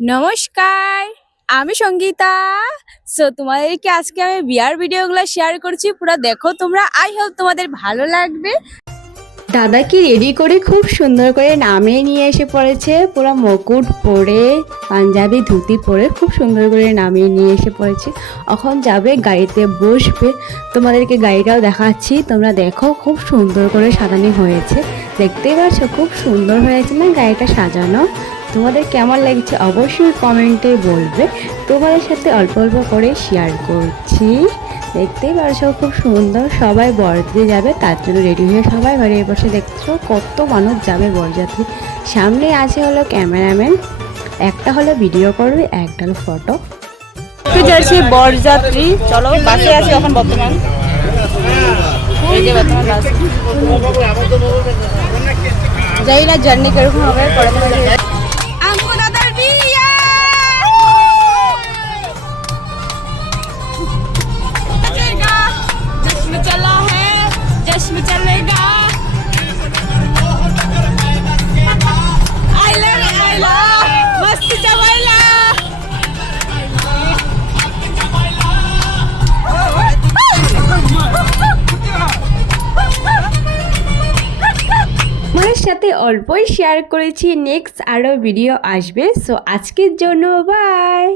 নমস্কার, আমি সঙ্গীতা। তোমাদেরকে আজকে আমি বিয়ার ভিডিওগুলো শেয়ার করছি, পুরো দেখো তোমরা। আই হোপ তোমাদের ভালো লাগবে। দাদাকে রেডি করে খুব সুন্দর করে নামিয়ে নিয়ে এসে পড়েছে, পুরো মুকুট পরে পাঞ্জাবি ধুতি পরে খুব সুন্দর করে নামিয়ে নিয়ে এসে পড়েছে। এখন যাবে গাড়িতে বসবে, তোমাদেরকে গাড়িটাও দেখাচ্ছি, তোমরা দেখো খুব সুন্দর করে সাজানো হয়েছে। দেখতেই পাচ্ছ খুব সুন্দর হয়েছে না গাড়িটা সাজানো। তোমাদের কেমন লাগছে অবশ্যই কমেন্টে বলবে। তোমাদের সাথে অল্প অল্প করে শেয়ার করছি। দেখতেই পারছো খুব সুন্দর, সবাই বরযাত্রী যাবে তার জন্য রেডি হয়ে সবাই ঘরে বসে দেখছো কত মানুষ যাবে বরযাত্রী। সামনে আছে হলো ক্যামেরাম্যান, একটা হলো ভিডিও করবে, একটা হলো ফটো। যাচ্ছি বরযাত্রী, চলো বাসে আছি এখন বর্তমান। এই যে বর্তমান বাস, যাই না জার্নি কিরকম হবে পরে তোমাদের সাথে অল্পই শেয়ার করেছি, নেক্সট আরও ভিডিও আসবে। সো আজকের জন্য বাই।